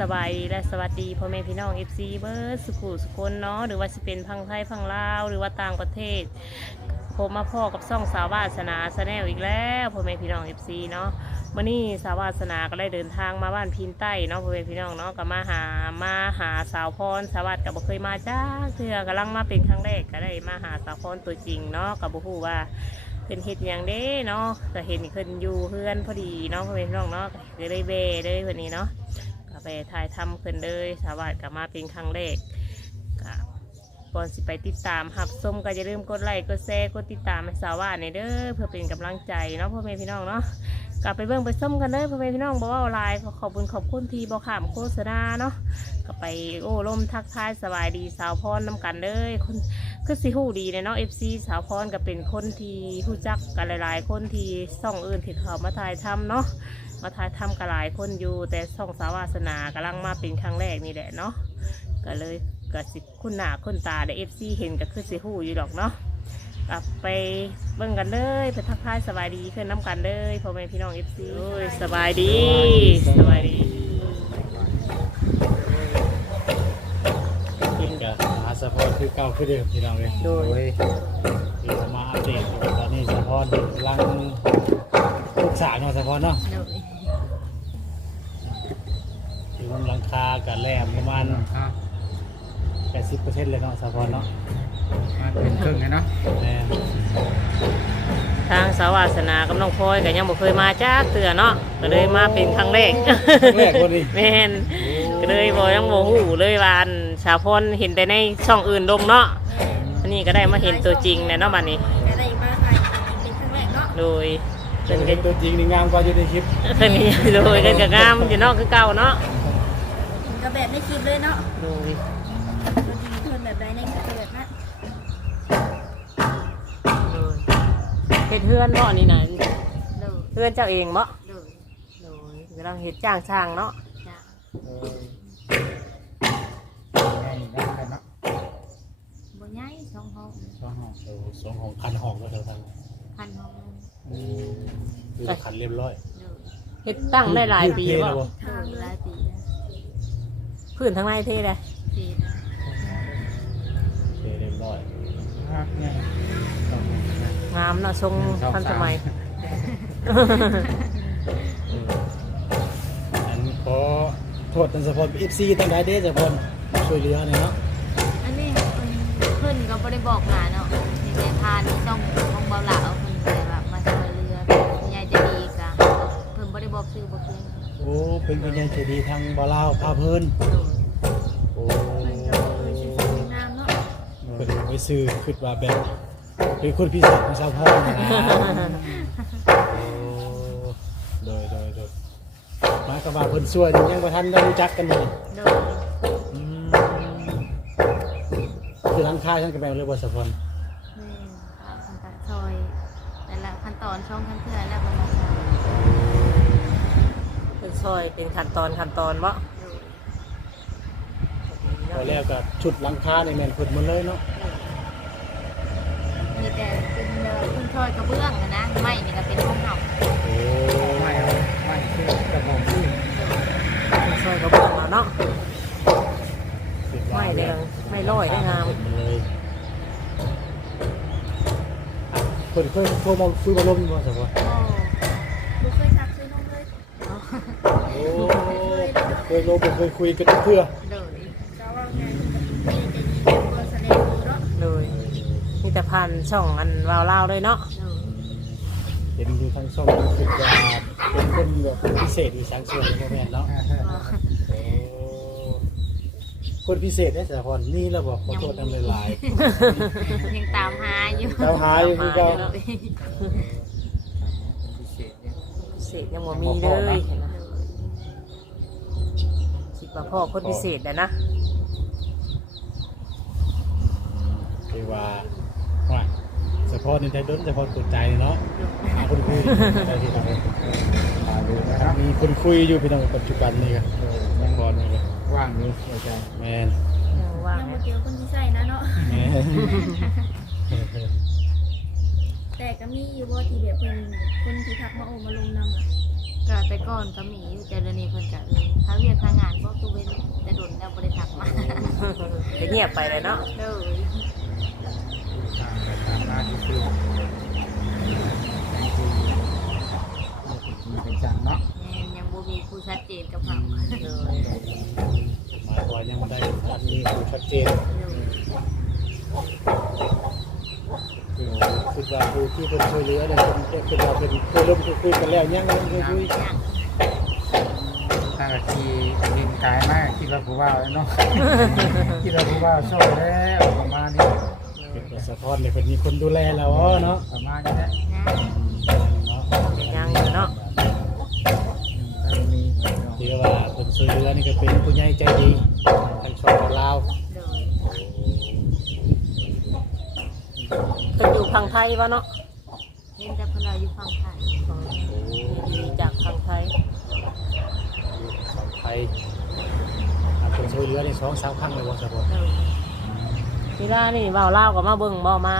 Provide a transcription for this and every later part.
สบายดีและสวัสดีพ่อแม่พี่น้อง FC เบิร์ดสุขุสุคนเนาะหรือว่าจะเป็นพังไทยพังลาวหรือว่าต่างประเทศผมมาพ่อกับซ่องสาววาสนาสแนลอีกแล้วพ่อแม่พี่น้อง FC เนาะมื่อนี้สาววาสนาก็ได้เดินทางมาบ้านพินใต้เนาะพ่อแม่พี่น้องเนาะก็มาหามาหาสาวพรสวัสดิ์กับบ่เคยมาจ้าเถื่อกำลังมาเป็นครั้งแรกก็ได้มาหาสาวพรตัวจริงเนาะกับบุฮูว่าเป็นเฮ็ดหยังเด้เนาะแต่เห็นเพิ่นอยู่เพื่อนพอดีเนาะพ่อแม่พี่น้องเนาะก็เลยเบเลยเพิ่นนี้เนาะ ไปถ่ายทำเพิ่นเลยสวัสดิ์ก็มาเป็นครั้งแรกก็ก่อนสิไปติดตามหับส้มก็อย่าลืมกดไลค์กดแชร์กดติดตามให้สาวาในเด้อเพื่อเป็นกำลังใจเนาะพ่อแม่พี่น้องเนาะกลับไปเบิ่งไปส้มกันเลยพ่อแม่พี่น้องบอกว่าไลน์ขอบคุณขอบคุณทีบอกขามโฆษณาเนาะ ก็ไปโอ้ล่มทักทายสบายดีสาวพรน้ำกันเลยคนคือสิหูดีเลยเนาะ FC สาวพรก็เป็นคนที่รู้จักกันหลาย ๆ คนที่ส่องอื่นที่เขามาถ่ายทำเนาะมาถ่ายทำกันหลายคนอยู่ แต่ส่องสาวาสนากำลังมาเป็นครั้งแรกนี่แหละเนาะก็เลยก็สิคุณหน้าคุณตาได้ FC เห็นก็คือสิหูอยู่ดอกเนาะกลับไปเบิ่งกันเลยไปทักทายสบายดีขึ้นน้ำกันเลยพ่อแม่พี่น้อง FC โอ้ยสบายดีสบายดี กินกับหา สะพอนคือเก่าคือเดิมพี่น้องเลยโดยเดี๋ยวมาอัปเดตตอนนี้สะพอนกำลังลูกสาวเนาะสะพอนเนาะอยู่บนหลังคากับแหลมประมาณครับ80%เลยเนาะสะพอนเนาะมาเป็นครึ่งเลยเนาะแม่ทางสาวาสนากับน้องพลอยก็ยังบ่เคยมาจ้าเตือเนาะก็เลยมาเป็นครั้งแรก แรกคนนี้แม่น ก็เลยบอยังโมหูเลยว่าอันสาวพรเห็นแต่ในช่องอื่นลงเนาะอันนี้ก็ได้มาเห็นตัวจริงเนี่ยเนาะบัดนี้ ก็ได้มาถ่ายเป็นครั้งแรกเนาะโดยเป็เป็นนเห็กันนตัวจริงนี่งามกว่าอยู่ในคลิปเพิ่นก็โดยกันกับงามอยู่เนาะคือเก่าเนาะก็แบบในคลิปเลยเนาะโดยตัวดีเพิ่นแบบใดในเกิดนะโดยเป็นเพื่อนบ่นี่นะเด้อเพื่อนเจ้าเองบ่เด้อโดยกำลังเฮ็ดจ้างช่างเนาะ จ้าเออ ห้องสองห้องโอ้สองของคันห้องก็เท่ากันพันห้องนึงคือคันเรียบร้อยเด้อเฮ็ดตั้งได้หลายปีเทบ่แล้วบ่ทางหลายปีแล้วพื้นทั้งในเท่เลยปีนะเทเรียบร้อยครับเนี่ยสองห้องนะงามเนาะทรงทันสมัยอันขอโทษท่านสะพอน FC ตั้งหลายเด้อสะพอนช่วยเหลือหน่อยเนาะ อันนี้เพิ่นเพิ่นก็บ่ ได้บอกหลานเนาะมีแต่พานช่องของเบาหลาเอาเพิ่นแต่แบบมาช่วยเหลือคุณยายใจะดีกะเพิ่นบ่ได้บอกชื่อบอกเพิ่นโอ้เป็นวิญญาณใจดีทางบ่าวลาวพาเพลินเด้อโอ้เพิ่นก็บ่เคยชื่อเวียดนามเนาะเป็นไปซื้อคิดว่าแบบเป็นคนพิเศษของชาวพ่อนะโอ้โดยโดยโดยมากับว่าเพิ่นช่วยนี่ยังบ่ทันได้รู้จักกันเลยเด้อ อืม คือทางค่ายท่านก็แบบเลยบ่สะพอนแม่เอาขั้นตอนซอย แต่ละขั้นตอนช่องขั้นเทื่อแล้วประมาณนั้นเป็นซอยเป็นขั้นตอนขั้นตอนบ่พอแล้วก็ชุดหลังคาในแม่นเพิ่นหมดเลยเนาะมีแต่เป็นเอ่อคุณชอยกระเบื้องอะนะไม่นี่ก็เป็นห้องเห่า โอ้ ไม่เอาไม่คือกระบอกที่ เป็นซอยกระเบื้องเอาเนาะ ไม่แดงไม่ร้อยได้งาม เพิ่นเลย เพิ่นเคยโทรมาคุยมาลมบ่สะพอนโอ้บุเคยทักซื้อน้องเลยโอ้เคยลมบ่เคยคุยกันเพื่อเด้อจะว่าไงมีจะดีเบอร์แสดงดูเนาะเลยมีแต่พันช่องอันวาวเล่าวเลยเนาะเด้อเห็นอยู่ทางช่องคิดว่าเป็นคนแบบพิเศษอีสานส่วนบ่แม่นเนาะโอ้ คนพิเศษได้สะพอนนี่แล้วบอกขอโทษนั่นหลายยังตามหาอยู่ๆตามหาอยู่คือเก็เด้อพิเศษเนี่ยพิเศษยังบ่มีเลยคิดว่าพ่อคนพิเศษแต่นะคือว่าว่าเฉพาะในใจด้นเฉพาะตัวใจเนาะหาคนคุยได้ที่ตรงนี้มาดูนะครับมีคนคุยอยู่พี่น้องปัจจุบันนี่ครับ เออแม ว่างอยู่บ่ใจแมนว่างยังบ่เจอคนที่ใส่นะเนาะแต่ก็มีอยู่ว่าทีเด็บเป็นคนที่ทักมาโอมาลงนำอะกะแต่ก่อนก็มีอยู่แต่เนี้เพิ่นกะเออถ้าเวียกทางงานก็ตัวเว้นแต่โดนแล้วบ่ได้ทักมาก็เงียบไปเลยเนาะเด้อตามไปตาที่คือเป็นจังเนาะ ม่นยังบ่มีผู้ชัดเจนกับเขาโดยหมายความว่ายังบ่ได้อันนี้คือชัดเจนคือคิดว่าผู้ที่เป็นช่วยเหลือเนี่ยเป็นคิดว่าเป็นคุยร่วมคุยกันแล้วยังยังคุยคุยทางที่ดินกายมากคิดว่าผู้ว่าเนาะคิดว่าผู้ว่าช่วยแล้วประมาณนี้เป็นสะท้อนเนี่ยเป็นมีคนดูแลเราเนาะประมาณนี้แหละ นะ เนาะ ยังอยู่เนาะ ถ้ามี ที่ ว่าเป็นช่วยเหลือนี่ก็เป็นผู้ใหญ่ใจดีทางชอบลาวโดยเพิ่นอยู่พังไทยวะเนาะเห็นแต่เพิ่นเราอยู่ฝั่งไทยดีจากพังไทยฝั่งไทยอ่าเป็นช่วยเหลือในสองสามครั้งเลยว่าสะพอนโดยทีล่านี่เบาเล่าวกับมาเบิ่งบ่มา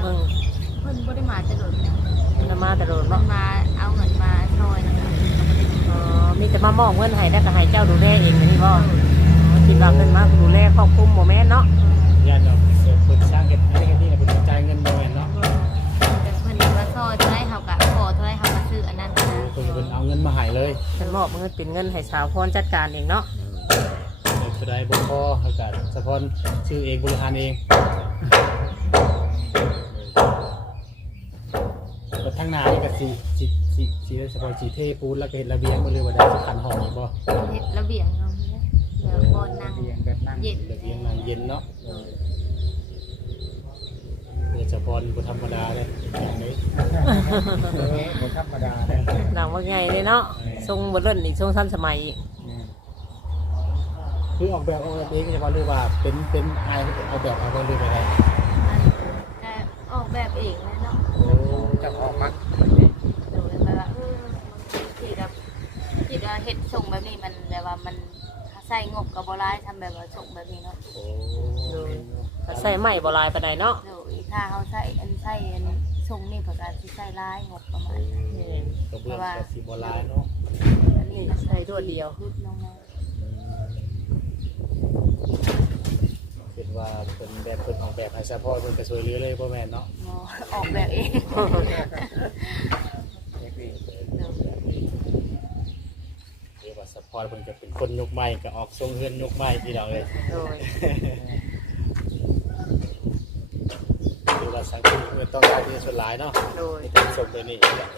เบิ่งเพิ่นบ่ได้มาจะโดดมันมาแต่โดดเพิ่เนาะนมาเอาเงินมาช่วยนะคะอ๋อ มีแต่มามอบเงินให้ได้ก็ให้เจ้าดูแลเองนี่บ่อ๋อคิดว่าเพิ่นมาดูแลครอบคลุมบ่แม่นเนาะญาติเราเปิดสร้างเห็ดอะไรกันนี่เนี่ยเป็นจ่ายเงินมาแม่นเนาะแต่เพิ่นว่าซอยเท่าไรเฮาก็ขอเท่าไรเฮาก็ซื้ออันนั้นนะคนเป็นเอาเงินมาใหายเลยเพิ่นมอบเงินเป็นเงินให้สาวพรจัดการเองเนาะเลยจะได้บ่พออากาศสะพอนชื่อเองบริหารเองรถทั้งนานี่ก็สี สีสีสีสะพอนสีเทปูนแล้วก็เห็นระเบียงมาเลยว่าได้สักขันหอมบ่เฮ็ดระเบียงเอาเนี่ยเดี๋ยวบ่นั่งเตียงแบบนั่งเย็น ระเบียงนั่งเย็นเนาะเนี่ยสะพอนบ่ธรรมดาเลยอย่างนี้คนธรรมดาเลยหนังว่าไงเลยเนาะทรงบ่เล่นอีกทรงทันสมัยอีกคือออกแบบออกแบบเองเฉพาะหรือว่าเป็นเป็นอายเอาแบบเอาไปเรื่อยไปได้อันแต่ออกแบบเองเลยเนาะจะออกมัก โดยแบบว่าเออคิดแบบคิดว่าเฮ็ดส่งแบบนี้มันแบบว่ามันใส่งบกับบ่หลายทำแบบว่าส่งแบบนี้เนาะโอ้ก็ใส่ไม้บ่หลายปานใดเนาะโดยถ้าเฮาใส่อันใส่อันส่งนี่เพิ่นก็สิใส่หลายงบประมาณกระเบื้องกับสีโบราณเนาะอันนี้ก็ใส่ตัวเดียวรุดลงมาเห็นว่าเป็นแบบเป็นออกแบบให้สะพอนเป็นกระสวยเรือเลยพ่อแม่นเนาะ เนาะออกแบบเอง เด็ก โดย เรียกว่าสะ พอนเป็นก็เป็นคนยกไม้ก็ออกทรงเฮือนยกไม้ที่เราเลยโดยหรือว่าสังคมเงินต้องการที่ส่วนหลายเนาะโดยเป็นสมตัวนี้อย่าง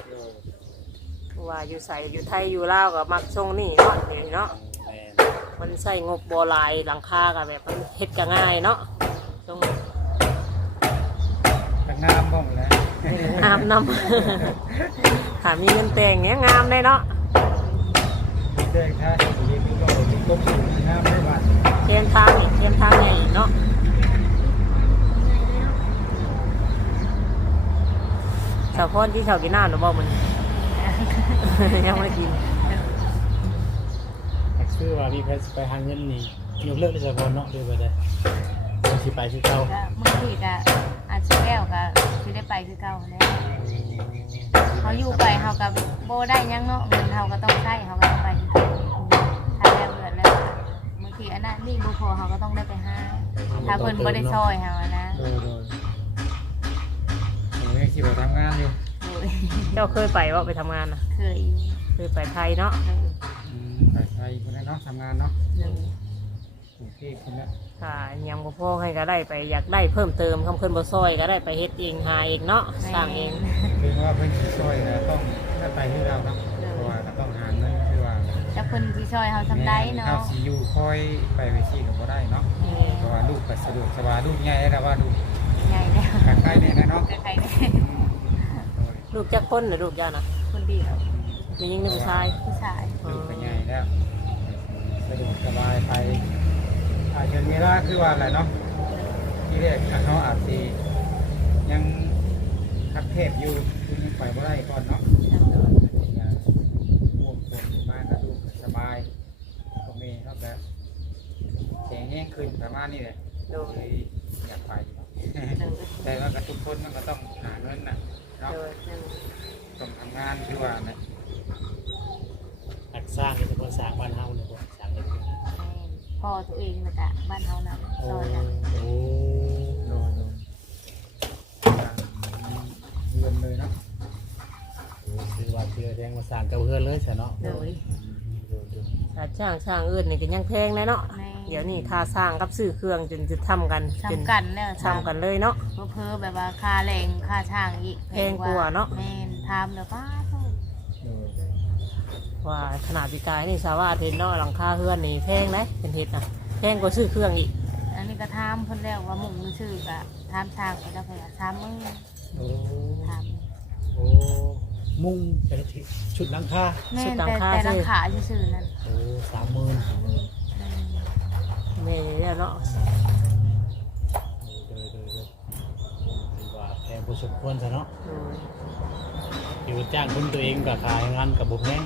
ว่าอยู่ใส่อยู่ไทยอยู่ลาวก็มักทรงนี่เนาะนี่เนาะแม่นมันใส่งบบ่หลายหลังคาก็แบบมันเฮ็ดก็ง่ายเนาะทรงๆก็งามบ้องแล้ว งามนำถ้ามีเงินแต่งเนี้ยงามเลยเนาะ เด็กท่าสีนี้ก็เป็นกบงามไม่หวานเทียนทางอีกเทียนทางใหญ่อีกเนาะสาวพรที่เขากินน้ำหรือบ่มันยังไม่ได้กินแต่ชื่อว่ามีแพสไปหาเงินนี่ยกเลิกได้สะพอนเนาะด้วยไปได้ไม่สิไปชื่อเก่าก็มื้อนี้ก็อาชีพแก้วก็สิได้ไปคือเก่าแหล้วเขาอยู่ไปเฮาก็บ่ได้หยังเนาะเงินเฮาก็ต้องใช้เฮาก็ต้องไปคือเก่าถ้า อันนั้นนี่บ่พอเฮาก็ต้องได้ไปหาถ้าเพิ่นบ่ได้ซอยเฮาอะนะโดยโดยโอ้ยสิบทำงานอยู่โดยเจ้าเคยไปว่าไปทำงานนะเคยอยู่เคยไปไทยเนาะโดยไปไทยคนนั้นเนาะทำงานเนาะโดยกรุงเทพคนนั้นถ้ายังบ่พอให้ก็ได้ไปอยากได้เพิ่มเติมคำขึ้นบ่ซอยก็ได้ไปเฮ็ดเองหาเองเนาะสร้างเองคือว่าเพิ่นสิช่วยนะต้องถ้าไปที่เราเนาะเพราะว่าก็ต้องหาเงิน คือว่าแต่เพิ่นสิซอยเฮาทำได้เนาะเฮาสิอยู่คอยไปไปสิก็บ่ได้เนาะเพราะว่าลูกก็สะดวกสบายลูกใหญ่แล้วว่าลูกใหญ่แล้วกันใกล้นี่นะเนาะใครๆเนี่ยลูกจักคนหรือลูกย่านะคนเดียวมียิ่งหนึ่งชายผู้ชายลูกก็ใหญ่แล้วสะดวกสบายไปอาจจะเวลาคือว่าอะไรเนาะที่แรกเขาอาจสิยังคัดเทพอยู่คือยังไปบ่ได้ก่อนเนาะ อย่าพวกคนมากระดูกสบายก็มีเท่าแบบแข็งแห้งขึ้นประมาณนี้แหละโดเลยยอยากไปแต่ว่ากับทุกคนมันก็ต้องหาเงินนะเนาะโดยต้องทำงานคือว่านะนักสร้างที่สะพอนสร้างบ้านเฮาเนี่ยบ่สร้างเองแม่นพ่อตัวเองแล้วก็บ้านเฮานำโอ้ซอยกันโอ้โดยโดยเงินเลยเนาะคือว่าเชื่อแดงมาสร้างเจ้าเฮือนเลยใช่เนาะโดยถ้าช่างช่างอื่นนี่ก็ยังแพงเลยเนาะแม่ เดี๋ยวนี้ค่าสร้างกับซื้อเครื่องจนจะทำกันจนทำกันแล้วทำกันเลยเนาะ เพิ่มแบบว่าค่าแรงค่าช่างอีกแพงกว่าเนาะ แม่นทำแล้วป้าโทษโดยว่าขนาดปีกายนี่สาวาเห็นเนาะหลังคาเฮือนนี่แพงนะเป็นเห็ดนะแพงกว่าซื้อเครื่องอีกอันนี้ก็ทำเพิ่นแล้วว่าหมุ่งมือชื่อกะทำช่างไปแล้วไปละทำมือโอ้ทโอ้มุ่งแต่ละทีชุดหลังคาำแม่นแต่แต่ราคาซื่อๆนั่นโอ้สามหมื่น มแม่เนี่ยเนาะโดยโดยโดยคือว่าแพงพอสมควรซะเนาะอืมอยู่จ้างคนตัวเองกับขายงานกับบุกแห้ง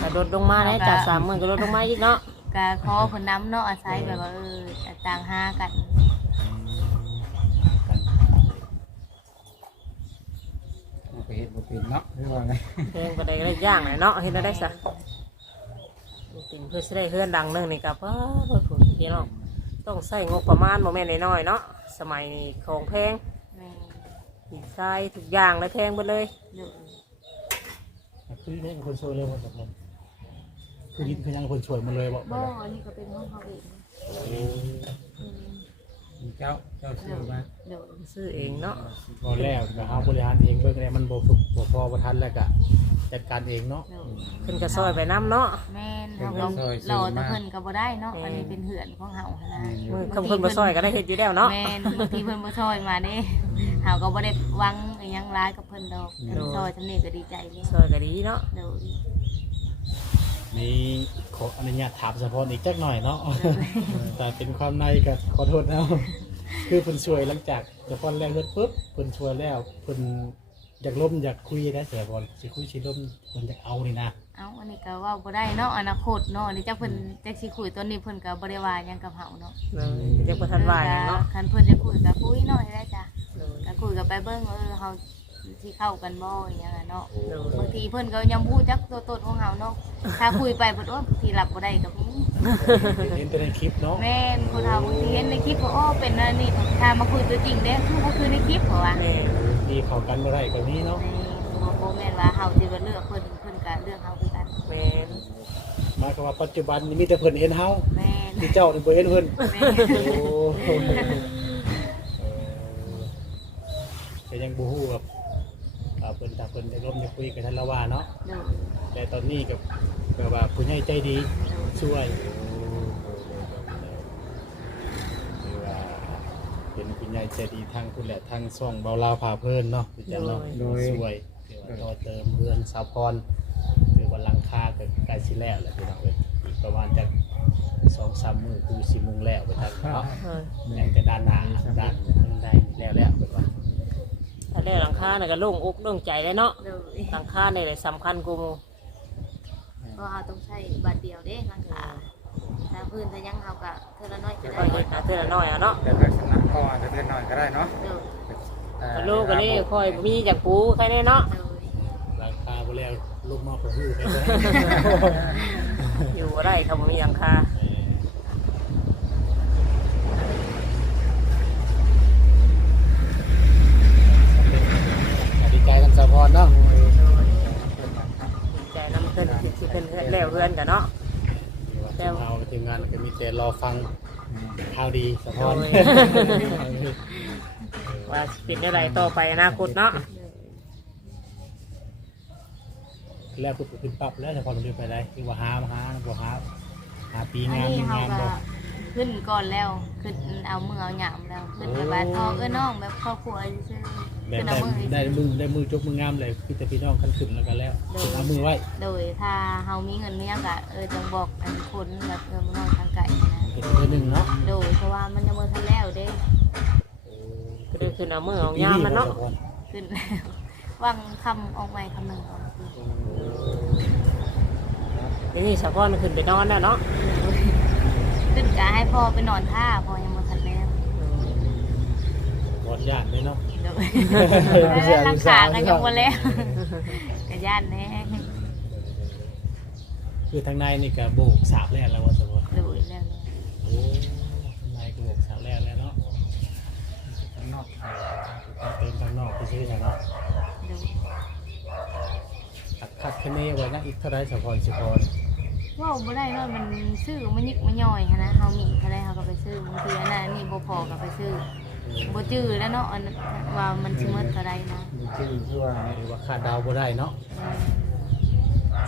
กระโดดลงมาเนี่ยจากสามหมื่นกระโดดลงมาอีกเนาะกะขอเพิ่นน้ำเนาะอาศัยแบบว่าเออต่างหากันกันมันก็เห็นบ่เป็นเนาะหรือว่าไงแพงก็ได้ได้ย่างเลยเนาะเห็นได้ซะติ่งเพื่อสิได้เฮือนดังหนึงนี่กับเพื่อผู้พี่น องต้องใส่งบประมาณโมแม่นน้อยๆเนาะสมัยนี้ของแพงแม่หินทรายทุกอย่างเลยแพงหมดเลยเด้อคือนี่เป็นคนช่วยเลยหมดครับคือดินคือยังคนช่วยหมันเลยบอกบ่อันนี้ก็เป็นของเขาเองอืมเจ้าเจ้าซื้อมาเด้อซื้อเองเนาะ ตอนแรกก็หาบริหารเองเบิ่งแล้วมันบ่สุกบ่พอบ่ทันแล้วก็ จัดการเองเนาะเด้อขึ้นกระซอยไปน้ำเนาะ แม่นเฮาก็รอแต่เพิ่นก็บ่ได้เนาะ อันนี้เป็นเหือนของเฮาหั่นนะมือคำคนมาซอยก็ได้เห็ดอยู่แล้วเนาะ แม่นบางทีเพิ่นบ่ซอยมาเด้เฮาก็บ่ได้หวังอิหยังร้ายกับเพิ่นดอกเพิ่นซอยทำนี้ก็ดีใจเลยซอยก็ดีเนาะเด้อนี่ขออนุญาตถามสะพอนอีกจักหน่อยเนาะ แต่เป็นความในก็ขอโทษนะคือเพิ่นช่วยหลังจากสะพอนแรงเฮ็ดปุ๊บเพิ่นช่วยแล้วเพิ่น อยากล้มอยากคุยนะสะพอนสิคุยสิล้มเพิ่นอยากเอานี่นะเอ้าอันนี้ก็ว่าบ่ได้เนาะอนาคตเนาะอันนี้จักเพิ่นจักสิคุยตอนนี้เพิ่นก็บ่ได้ว่าหยังกับเฮาเนาะเออจะประทันวายเนาะ คันเพิ่นจะคุยก็คุยเนาะได้จ้ะก็คุยกับไปเบิ่งเออเฮา สิเข้ากันบ่อหยังอะเนาะบางทีเพิ่นก็ยังพูดจักตัวตนของเฮาเนาะถ้าคุยไปเพิ่นว่าบางทีรับบ่ได้ก็มีเห็นแต่ในคลิปเนาะแม่นคนเฮาบางทีเห็นในคลิปว่าอ้อเป็นอันนี้ถ้ามาคุยตัวจริงเด้คือบ่คือในคลิปเพราะว่าแม่ที่เข้ากันบ่ได้ก็มีเนาะบ่บ่แม่นว่าเฮาสิว่าเลือกเพิ่นเพิ่นก็เลือกเฮาคือกันแม่หมายความว่าปัจจุบันนี้มีแต่เพิ่นเห็นเฮาแม่นที่เจ้านี่บ่เห็นเพิ่นแม่โอ้ก็ยังบูฮู้แบบอ่า เพิ่นถ้าเพิ่นจะร่วมจะคุยกับท่านละว่าเนาะเด้อแต่ตอนนี้กับแบบว่าผู้ใหญ่ใจดีช่วยคือว่าเป็นผู้ใหญ่ใจดีทางคุณแหละทางซ่องเบาลาวพาเพิ่นเนาะพี่จันเนาะช่วยคือว่าต่อเติมเพื่อนสาวพรคือวันหลังคาก็ใกล้สิแล้วแหละพี่น้องเอ้ยอีกประมาณจะสองสามมื้อคือสิมุงแล้วไปทางเนาะเออยังจะด้านหน้าด้านได้แล้วแล้วเป็นว่าถ้าได้หลังคาเนี่ยก็โล่งอกโล่งใจเลยเนาะเด้อหลังคาเนี่ยสำคัญกูมูก็เฮาต้องใช้บัตรเดียวเด้หลังคาถ้าพื้นถ้ายังเฮาก็เท่าละน้อยก็ก็ได้เห็ดหาเท่าละน้อยอะเนาะแต่ลักษณะก็อาจจะเป็นหน่อยก็ได้เนาะเด้อแต่ก็ลูกก็นี่คอยมีจากปูใครแน่เนาะเด้อราคาไปแล้วลูกนอกก็ฮือไปเลยอยู่บ่ได้ครับบ่มีหลังคา ดีใจกัน สะพรเนาะดีใจน้ำเพิ่นที่ที่เพิ่นแล้วเรือนกันเนาะทีมเราทีมงานก็มีแต่รอฟังข่าวดีสะพรว่าสิเป็นอะไรต่อไปอนาคตเนาะแล้วก็ขึ้นปรับแล้วสะพรมันไปได้คือว่าหาหาบ่หาหาปีอันงานนี้มีเฮางานก็บ่ขึ้นก่อนแล้วขึ้นเอามือเอาหยามแล้วขึ้นไปบ้านทองเอ้อน้องแบบครอบครัวซื่อๆ แบบขึ้นเอาได้มือได้มือได้มือจกมืองามเลยคือแต่พี่น้องคันขึ้นแล้วกันแล้วเอามือไว้โดยถ้าเฮามีเงินมีหยังก็เออจังบอกอันคนแบบเออมันนอนทางไกลนะเป็นตัวหนึ่งเนาะโดยเพราะว่ามันยังบ่ทันแล้วเด้ก็ได้ขึ้นเอามือเอายามมันเนาะขึ้นแล้ววางคำออกใหม่คำหนึงออกคือทีนี้สะพอนขึ้นไปนอนแล้วเนาะขึ้นกะให้พ่อไปนอนท่าพ่อยัง บ่ทันแล้วกอดญาติเลยเนาะโดยรักษากันยังบ่แล้วก็ย่านแน่คือทางในนี่ก็โบกสาบแล้วแล้วว่าสมมติโดยแล้วโอ้อ้ทำไมกระบอกสาวแล้วแล้วเนาะข้างนอกไทยไปเติมข้างนอกไปซื้อซะเนาะดูคัดคัดคะเนไว้นะอีกเท่าไรสะพรสิพรว่าบ่ได้เนาะมันซื้อมันยิกมันย่อยหั้นนะเฮามีเท่าไรเฮาก็ไปซื้อบางทีอันนั้นอันนี่บ่พอก็ไปซื้อ บ่จื้อแล้วเนาะอันนั้นว่ามันสิหมดเท่าไรนะมีชื่อที่ว่าหรือว่าขาดดาวบ่ได้เนาะ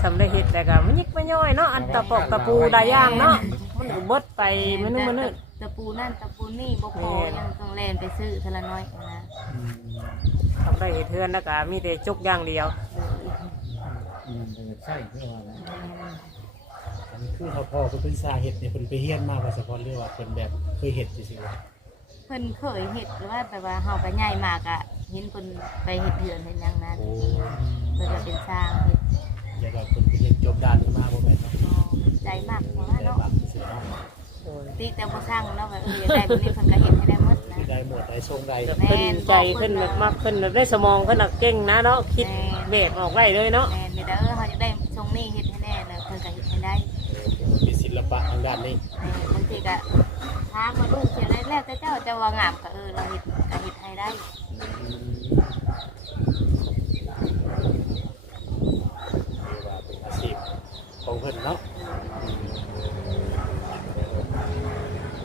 สำเร็จเฮ็ดแล้วก็มันยิกมันย่อยเนาะอันตะปอกตะปูหลายอย่างเนาะมันก็เบิดไปมื้อนึงมื้อนึงตะปูนั่นตะปูนี่บ่พอยังต้องแล่นไปซื้อเท่าละน้อยนะทำได้เฮ็ดเทือนแล้วก็มีแต่จกอย่างเดียว อืมเป็นใช่ที่ว่านะอันนี้คือเขาพ่อเพิ่นเป็นสาเฮ็ดเนี่ยเพิ่นไปเฮียนมาว่าสะพรหรือว่าเพิ่นแบบเคยเฮ็ดจังซี่ว่า เพิ่นเคยเฮ็ดหรือว่าแบบว่าเฮาก็ใหญ่มากอะเห็นเพิ่นไปเฮ็ดเดือนเฮ็ดหยังนั้นโอ้เพิ่นก็เป็นสร้างเฮ็ดอยากว่าเพิ่นไปเรียนจบด้านนี้มาบ่แม่นเนาะใจมากกว่าแต่เนาะบางซื่อเนาะตีแต่บ่สร้างเนาะว่าเอออยากได้ตัวนี้เพิ่นก็เฮ็ดให้ได้หมดนะคือได้หมดได้ทรงได้เพิ่นใจขึ้นแบบมากขึ้นแบบได้สมองขึ้นหนักเก่งนะเนาะคิดแบบออกได้เลยเนาะแม่นมีแต่เออเฮาจะได้ทรงนี้เฮ็ดให้แน่เลยเพิ่นก็เฮ็ดให้ได้มีศิลปะทางด้านนี้แม่นบางทีก็ ถามว่าลูกเฮ็ดได้แล้วแต่เจ้าจะว่างามก็เออเราเฮ็ดก็เฮ็ดให้ได้เรียกว่าเป็นอาชีพของเพิ่นเนาะ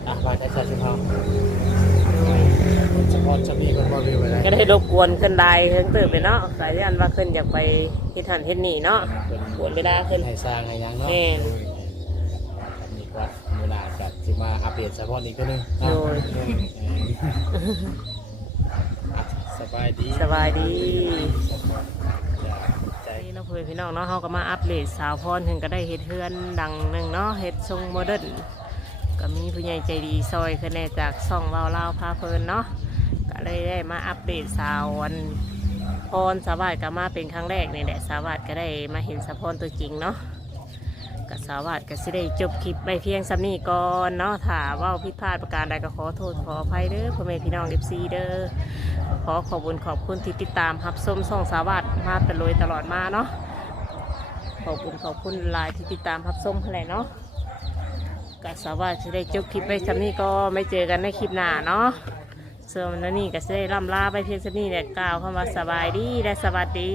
อะมาใช้ชาชิพาวเฉพาะจะมีคนบ่มีไว้ได้ก็ได้รบกวนขึ้นได้เพิ่งตื่นไปเนาะสายยันว่าขึ้นอยากไปเฮ็ดหันเฮ็ดนี่เนาะกวนเวลาขึ้นให้สร้างให้หยังเนาะ แม่น อันนี้ก็เวลาก็สิ มาอัปเดตเฉพาะนี้ก็นึงโดยอะสบายดีสบายดีใจนี่เนาะเพื่อนพี่น้องเนาะเฮาก็มาอัปเดตสาวพรถึงก็ได้เฮ็ดเฮือนดังหนึ่งเนาะเฮ็ดทรงโมเดิร์นก็มีผู้ใหญ่ใจดีซอยคะแนนจากซ่องเวาวลาวพาเพลินเนาะก็เลยได้มาอัปเดตสาววันพรสาวาสก็มาเป็นครั้งแรกนี่แหละสาวาสก็ได้มาเห็นสาวพรตัวจริงเนาะ ก็สาวาสก็สิได้จบคลิปไปเพียงสำนี้ก่อนเนาะถ้าเว่าผิดพลาดประการใดก็ขอโทษขออภัยเด้อพ่อแม่พี่น้องเอฟซีเด้อขอขอบคุณขอบคุณที่ติดตามรับชมส่องสาวัสดมาเป็นโดยตลอดมาเนาะขอบคุณขอบคุณหลายที่ติดตามรับชมอะไรเนาะก็สาวัสดจะได้จบคลิปไปสำนี้ก็ไม่เจอกันในคลิปหน้าเนาะส่วนวันนี้ก็จะได้ล่ำลาไปเพียงสำนี้แหละกล่าวคำว่าสบายดีและสวัสดี